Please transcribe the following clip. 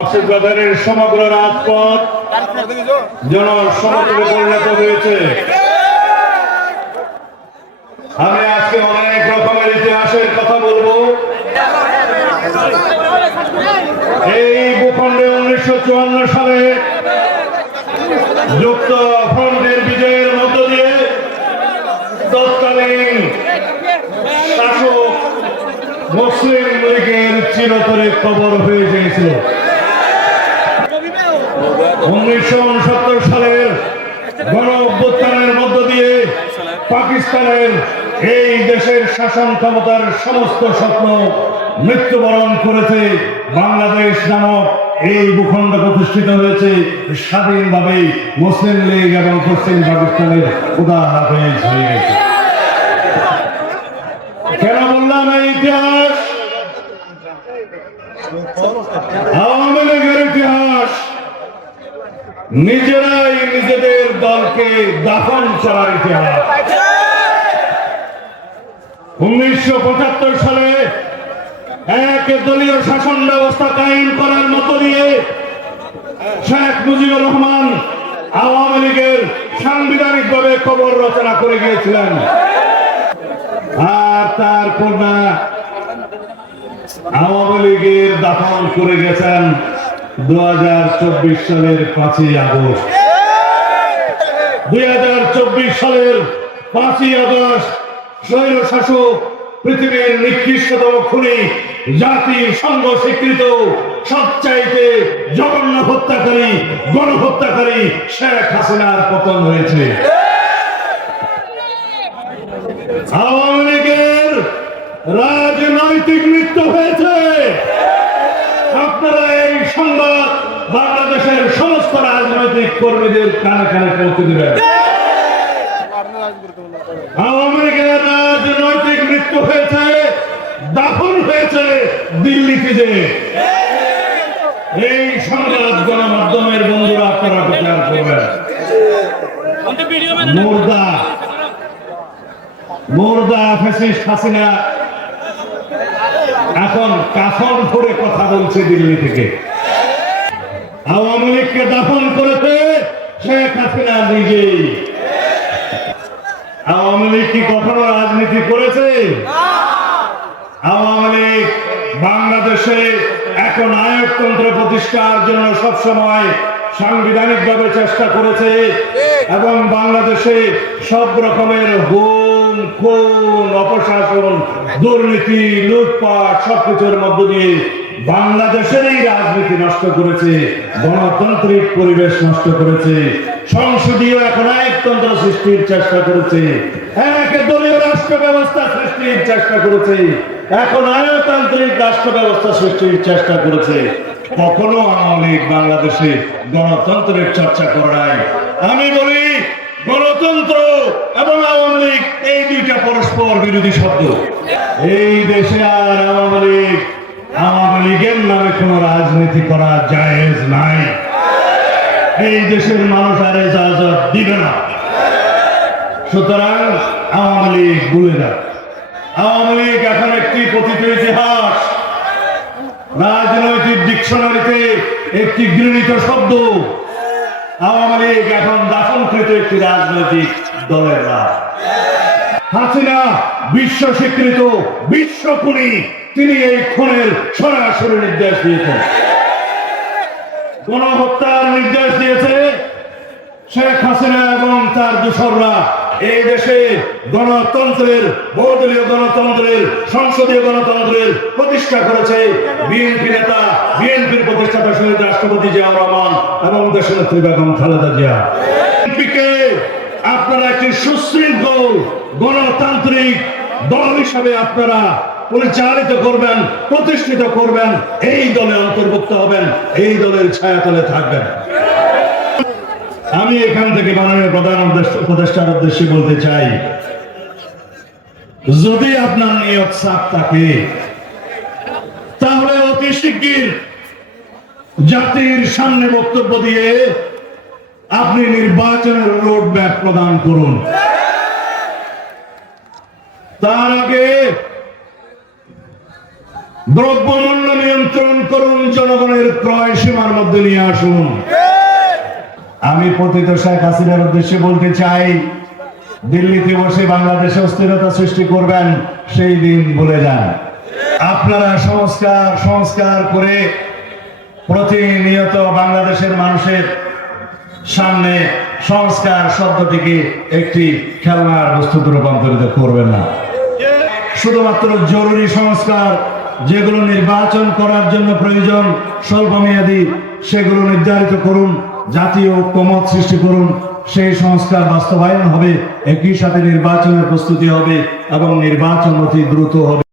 বাজারের সমগ্র রাজপথ জনসমুদ্রে পরিণত হয়েছে। আমি আজকে অনেক রকমের ইতিহাসের কথা বলবো। এই ভূখণ্ডে 1954 সালে যুক্ত ফ্রন্টের বিজয়ের মধ্য দিয়ে তৎকালীন শাসক মুসলিম লীগের চিরতরে কবর হয়ে গিয়েছিল। 1969 সালের গণ অভ্যুত্থানের মধ্য দিয়ে পাকিস্তানের এই দেশের শাসন ক্ষমতার সমস্ত স্বপ্ন মৃত্যুবরণ করেছে। বাংলাদেশ নামক এই ভূখণ্ড প্রতিষ্ঠিত হয়েছে স্বাধীনভাবে মুসলিম লীগ এবং পশ্চিম পাকিস্তানের উদাহরণ হয়ে গেছে। কেন বললাম এই ইতিহাস? আওয়ামী লীগের ইতিহাস নিজেরাই নিজেদের দলকে দাফন করার ইতিহাস। 1975 সালে এক দলীয় শাসন ব্যবস্থা কায়েম করার মধ্য দিয়ে শেখ মুজিবুর রহমান আওয়ামী লীগের সাংবিধানিকভাবে কবর রচনা করে গিয়েছিলেন। আর তার কন্যা আওয়ামী লীগের দাফন করে গেছেন 2024 সালের 5ই আগস্ট। 2024 সালের 5ই আগস্ট স্বৈরশাসক পৃথিবীর নিকৃষ্টতম খুনি, জাতিসংঘ স্বীকৃত সবচাইতে জঘন্য হত্যাকারী, গণহত্যাকারী শেখ হাসিনার পতন হয়েছে। আওয়ামী লীগের রাজনৈতিক মৃত্যু হয়েছে। আপনারা এই সংবাদ বাংলাদেশের সমস্ত রাজনৈতিক কর্মীদের কানে কানে পৌঁছে দেবেন। আওয়ামী লীগের রাজনৈতিক মৃত্যু হয়েছে, দাফন হয়েছে দিল্লিতে। যে এই সংবাদ গণমাধ্যমের বন্ধুরা আপনারা প্রচার করবেন। মুর্দা ফ্যাসিস্ট হাসিনা এখন কাফন করে কথা বলছে দিল্লি থেকে। আওয়ামী লীগকে দাফন করেছে শেখ হাসিনা নিজেই। আওয়ামী লীগ কি কখনো রাজনীতি করেছে? আওয়ামী লীগ বাংলাদেশে এখন নায়কতন্ত্র প্রতিষ্ঠার জন্য সবসময় সাংবিধানিক ভাবে চেষ্টা করেছে এবং বাংলাদেশে সব রকমের গুম, খুন, অপশাসন, দুর্নীতি, লুটপাট সবকিছুর মধ্য দিয়ে বাংলাদেশের এই রাজনীতি নষ্ট করেছে, গণতান্ত্রিক পরিবেশ নষ্ট করেছে, সংসদীয় এখন নায়কতন্ত্র সৃষ্টির চেষ্টা করেছে, এক দলীয় রাষ্ট্র ব্যবস্থা সৃষ্টির চেষ্টা করেছে, এখন আয়তান্ত্রিক রাষ্ট্র ব্যবস্থা সৃষ্টির চেষ্টা করেছে। কখনো আওয়ামী লীগ বাংলাদেশে গণতন্ত্রের চর্চা করে নাই। আমি বলি গণতন্ত্র এবং আওয়ামী লীগ এই দুইটা পরস্পর বিরোধী শব্দ। এই দেশে আর আওয়ামী লীগের নামে কোন রাজনীতি করা জায়েজ নাই। এই দেশের মানুষ আর ইজাজত দিবে না। সুতরাং আওয়ামী লীগ ভুলে না। আওয়ামী লীগ এখন একটি পতিত ইতিহাস, রাজনৈতিক ডিকশনারিতে একটি ঘৃণিত শব্দ। আওয়ামী লীগ এখন দাফনকৃত একটি রাজনৈতিক দলের নাম। হাসিনা বিশ্ব স্বীকৃত বিশ্ব খুনি, তিনি এই খুনের সরাসরি নির্দেশ দিয়েছেন, গণহত্যার নির্দেশ দিয়েছে শেখ হাসিনা এবং তার দোসররা। এই দেশে গণতন্ত্রের, বহুদলীয় গণতন্ত্রের, সংসদীয় গণতন্ত্রের প্রতিষ্ঠা করেছে বিএনপি নেতা, বিএনপির প্রতিষ্ঠাতা শহীদ রাষ্ট্রপতি জিয়াউর রহমান এবং দেশনেত্রী বেগম খালেদা জিয়া। বিএনপিকে আপনারা একটি সুশৃঙ্খল গণতান্ত্রিক দল হিসাবে আপনারা পরিচালিত করবেন, প্রতিষ্ঠিত করবেন, এই দলে অন্তর্ভুক্ত হবেন, এই দলের ছায়াতলে থাকবেন। আমি এখান থেকে মাননীয় প্রধান উপদেষ্টার উদ্দেশ্যে বলতে চাই, যদি আপনার নিয়ত সাফ থাকে তাহলে অতি শিগগির জাতির সামনে বক্তব্য দিয়ে আপনি নির্বাচনের রোড ম্যাপ প্রদান করুন। তার আগে দ্রব্যমূল্য নিয়ন্ত্রণ করুন, জনগণের ক্রয় সীমার মধ্যে নিয়ে আসুন। আমি পতিত শেখ হাসিনার উদ্দেশ্যে বলতে চাই, দিল্লিতে বসে বাংলাদেশে অস্থিরতা সৃষ্টি করবেন, সেই দিন ভুলে যান। আপনারা সংস্কার করে প্রতিনিয়ত বাংলাদেশের মানুষের সামনে সংস্কার শব্দটিকে একটি খেলনার বস্তুতে রূপান্তরিত করবেন না। শুধুমাত্র জরুরি সংস্কার, যেগুলো নির্বাচন করার জন্য প্রয়োজন স্বল্পমেয়াদী, সেগুলো নির্ধারিত করুন, জাতীয় ঐক্যমত সৃষ্টি করুন, সেই সংস্কার বাস্তবায়ন হবে, একই সাথে নির্বাচনের প্রস্তুতি হবে এবং নির্বাচন অতি দ্রুত হবে।